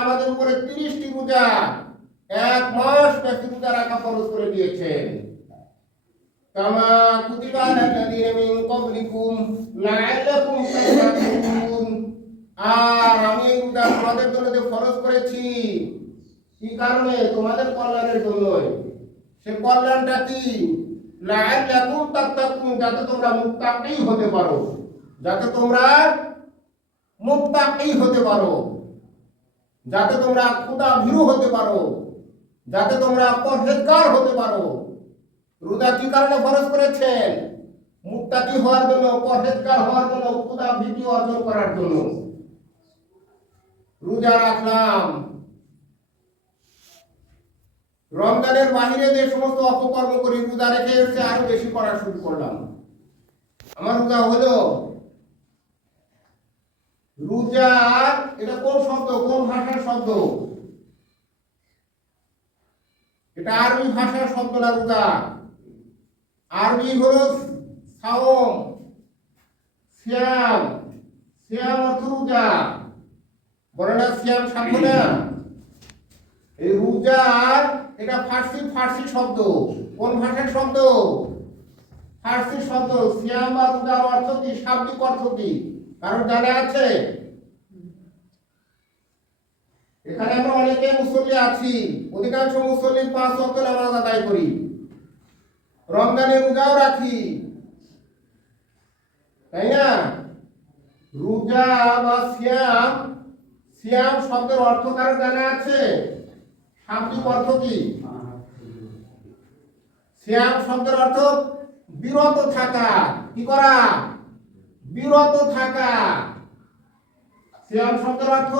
আমাদের উপরে তিরিশটি রোজা, এক মাস ব্যাপী রোজা রাখা ফরজ করে দিয়েছেন। আর আমি যে ফরজ করেছি, কি কারণে? তোমাদের কল্যাণের জন্যই। সে কল্যাণটা কি? লাআল্লাকুম তাত্তাকুন, যাতে তোমরা মুত্তাকি হতে পারো। যাতে তোমরা মুত্তাকি হতে পারো। যাতে তোমরা ক্ষুদা ভীরু হতে পারো, যাতে তোমরা পরহেজগার হতে পারো। রোজা কি কারণে ফরজ করেছেন? মুত্তাকি হওয়ার জন্য, পরহেজগার হওয়ার জন্য ক্ষুদা ভীতি অর্জন করার জন্য? রোজা রাখলাম। রমজানের বাহিরে যে সমস্ত অপকর্ম করি, রোজা রেখে এসে আরও বেশি করা শুরু করলাম। আমার রোজা হলো রোজা এটা কোন শব্দ? কোন ভাষার শব্দ? এটা আরবি ভাষার শব্দ না রোজা। আরবি হলো সাওম, সিয়াম। সিয়াম অর্থ রোজা। বলে না সিয়াম সাধ্য না? এই রোজার এটা ফার্সি ফার্সি শব্দ। কোন ভাষার শব্দ? ফার্সি শব্দ। সিয়াম বা রোজার অর্থ কি? শাব্দিক অর্থ কি? কারণ জানা আছে। এখানে আমরা অনেকে মুসল্লি আছি। অধিকাংশ মুসল্লি পাঁচ ওয়াক্ত নামাজ আদায় করি। রমজানের রোজাও রাখি। তাই না? রোজা বা সিয়াম সিয়াম শব্দের অর্থ কারণ জানা আছে? শাব্দিক অর্থ কি? সিয়াম শব্দের অর্থ বিরত থাকা। কি করা? বিরত থাকা। সিয়াম শব্দের অর্থ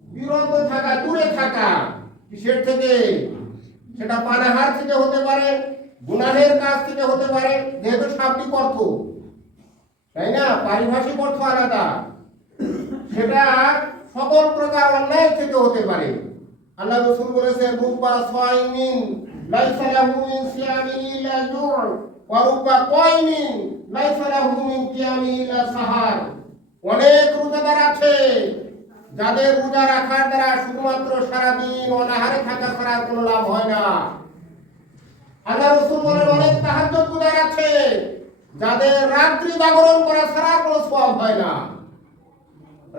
বিরত থাকা, দূরে থাকা। কিসের থেকে? সেটা পানাহার থেকে হতে পারে গুনাহের কাজ থেকে হতে পারে, যেহেতু অর্থ। তাই না? পারিভাষিক অর্থ আলাদা। সেটা সকল প্রকার অন্যায় থেকে হতে পারে। আল্লাহ রসুল বলেছেন, রূপা সাইমিন লাইসা লাহু মিন জুর ওয়া রূপা কাইমিন লাইসা লাহু মিন কিয়ামি ইল্লা সাহার। অনেক রোজাদার আছে, যাদের রোজা রাখার দ্বারা শুধুমাত্র সারাদিন অনাহারে থাকা ছাড়া কোনো লাভ হয় না। আল্লাহ রসুল বলেন, অনেক তাহাজ্জুদ গুজার আছে, যাদের রাত্রি জাগরণ করা ছাড়া কোনো সওয়াব হয় না।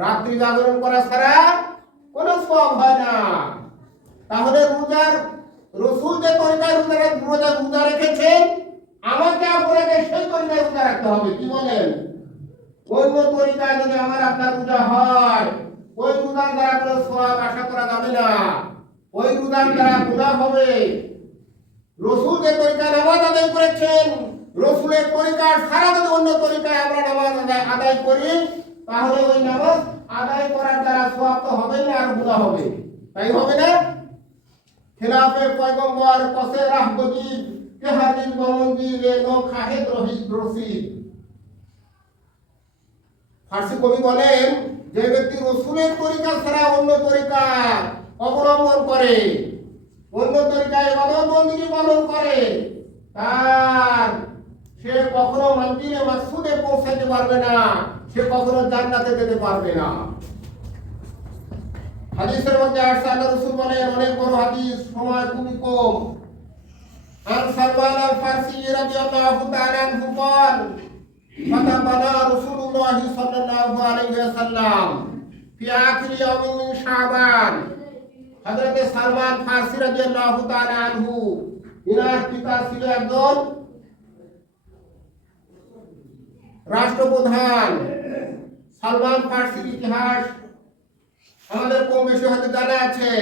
রাত্রি জাগরণ করা ছাড়া কোনো সওয়াব হয় না। তাহলে রোজার, রসুল যে তরিকায় রোজা রোজা রোজা রেখেছেন আমাকে আপনাকে সেই তরিকায় রোজা রাখতে হবে, কি বলেন? অন্য তরিকায় যদি আমার আপনার রোজা হয়, ওই রোজার দ্বারা কোনো সওয়াব আশা করা যাবে না। ওই রোজার দ্বারা গুনাহ হবে। রসুল যে তরিকায় নামাজ আদায় করেছেন। রসুলের তরিকার সারা যদি অন্য তরিকায় আমরা নামাজ আদায় আদায় করি, তাহলে ওই নামাজ আদায় করার দ্বারা সওয়াব তো হবে না, আর গুনাহ হবে। তাই হবে না? খেলাফে পয়গম্বর কসে রাহবতি রে নো খাহেদ রহিত রসিদ ফার্সি কবি বলেন, যে ব্যক্তি রসুলের তরিকা ছাড়া অন্য তরিকা অবলম্বন করে, অন্য তরিকায় ইবাদত বন্দিগি পালন করে, তার সে কখনো মন্দিরে মাকসুদে পৌঁছাতে পারবে না, সে কখনো জান্নাতে যেতে পারবে না। হাদিসের মধ্যে আসছে, আল্লাহ রসুল বলেন, অনেক বড় হাদিস, সময় খুবই কম। عن سلمان الفارسي رضي الله تعالى عنه قال فتبنى رسول الله صلى الله عليه وسلم في آخر يوم من شعبان হযরত সালমান ফারসি রাদিয়াল্লাহু তাআলা আনহু ইনার পিতা ছিল একজন রাষ্ট্রপ্রধান সালমান ফারসির ইতিহাস আমাদের কম বেশি হয়তো জানা আছে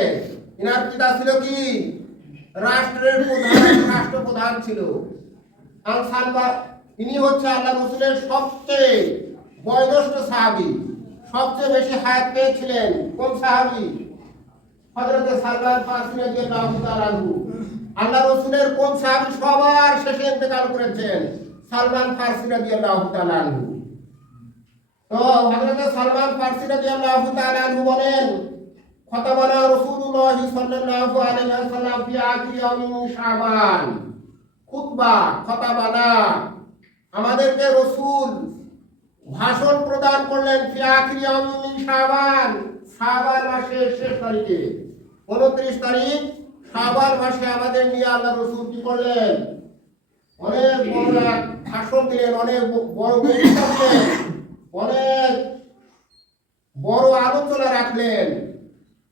ইনার পিতা ছিল কি রাষ্ট্রের প্রধান, রাষ্ট্রপ্রধান ছিল। আর সালমান ইনি হচ্ছে আল্লাহ রসুলের সবচেয়ে বয়োজ্যেষ্ঠ সাহাবি। সবচেয়ে বেশি হায়াত পেয়েছিলেন কোন সাহাবি? হযরতে সালমান ফারসি রাদিয়াল্লাহু তাআলা আল্লাহ রসুলের কোন সাহাবী সবার শেষে ইন্তেকাল করেছেন? সালমান ফারসি রাদিয়াল্লাহু তাআলা তো হযরতে সালমান ফারসি রাদিয়াল্লাহু তাআলা বলেন খতাবানা রাসূলুল্লাহ সাল্লাল্লাহু আলাইহি ওয়াসাল্লাম ফি আখির ইয়াউমিন মিন শাবান খুতবা খতাবানা আমাদেরকে রসূল ভাষণ প্রদান করলেন ফি আখির ইয়াউমিন মিন শাবান শাবান মাসের শেষ তারিখে। উনত্রিশ তারিখ, শাবান মাসে আমাদের নিয়ে আল্লাহ রসুল কি করলেন? অনেক বড় ভাষণ দিলেন, অনেক বড় অনেক বড় আলোচনা রাখলেন।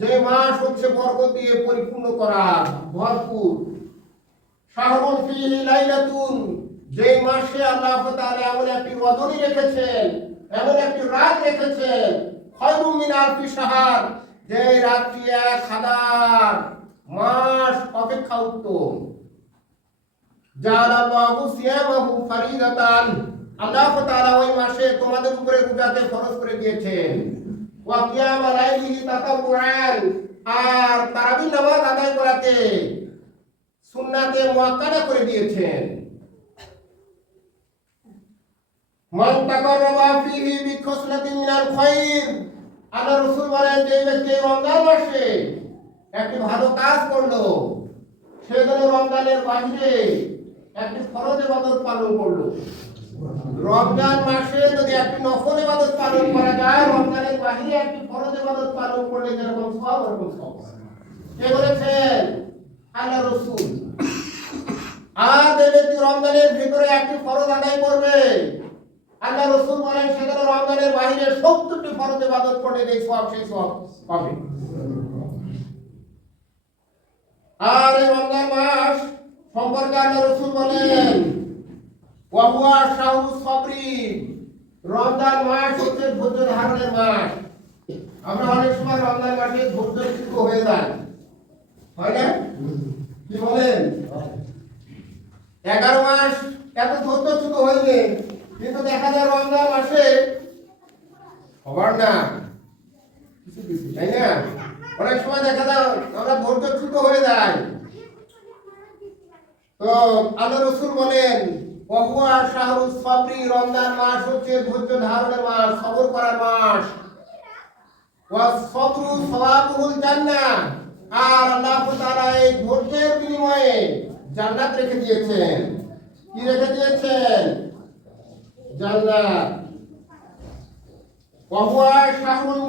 যে মাস হচ্ছে বরকত দিয়ে পরিপূর্ণ করা ভরপুর। শাহরুন ফিহি লাইলাতুন, যে মাসে আল্লাহ তাআলা এমন একটি রজনী রেখেছেন, এমন একটি রাত রেখেছেন খয়রুম মিন আলফি শাহর, যে রাত্রি এক হাজার মাস অপেক্ষা উত্তম। জালাল্লাহু সিয়ামাহু ফারিদাতান। আল্লাহ তাআলা ওই মাসে তোমাদের উপরে রোজাকে ফরজ করে দিয়েছেন। ওয়া কিয়াম লাইলিহি তাতাওয়ান আর তারাবি নামাজ আদায় করাতে সুন্নাতে মুআক্কাদা করে দিয়েছেন। মান তাকাররাবা ফিহি বিখসলাতিন মিনাল খায়র আল্লাহ রাসূল বলেন, যে ব্যক্তি রমজান মাসে একটি ভালো কাজ করল, সে যেন রমজানের বাহিরে একটি ফরজ ইবাদত পালন করল। রমজান মাসে যদি একটি নফল ইবাদত পালন করা যায়, রমজানের বাহিরে একটি ফরজ ইবাদত পালন করলে যেরকম সব ওরকম সব কে বলেছেন? আল্লাহ রসুল। আর যে ব্যক্তি রমজানের ভিতরে একটি ফরজ আদায় করবে আল্লাহ রসুল বলেন সেখানে রমজানের বাহিরে সত্তরটি ফরজ ইবাদত করলে যে সব সেই সব পাবে। আর এই রমজান মাস সম্পর্কে আল্লাহ রসুল বলেন ওয়াহুয়া শাহরু সবরি। রমজান মাস হচ্ছে ধৈর্য ধারণের মাস। আমরা অনেক সময় রমজান মাসে ধৈর্যচ্যুত হয়ে যাই হয় না? কি বলেন? এগারো মাস এত ধৈর্যচ্যুত হইলে কিন্তু দেখা যায় রমজান মাসে খবর না। তাই না? অনেক সময় দেখা যায় আমরা ধৈর্যচ্যুত হয়ে যাই। তো আল্লাহ রসুল বলেন ওহুয়া শাহরু সবরি রমজান মাস হচ্ছে ধৈর্য ধারণের মাস, সবর করার মাস। ওয়া সবরু সওয়াবুল জান্নাহ আর আল্লাহ তাআলা এই ধৈর্যের বিনিময়ে জান্নাত রেখে দিয়েছেন। কি রেখে দিয়েছেন? জান্নাত। ওহুয়া শাহরুল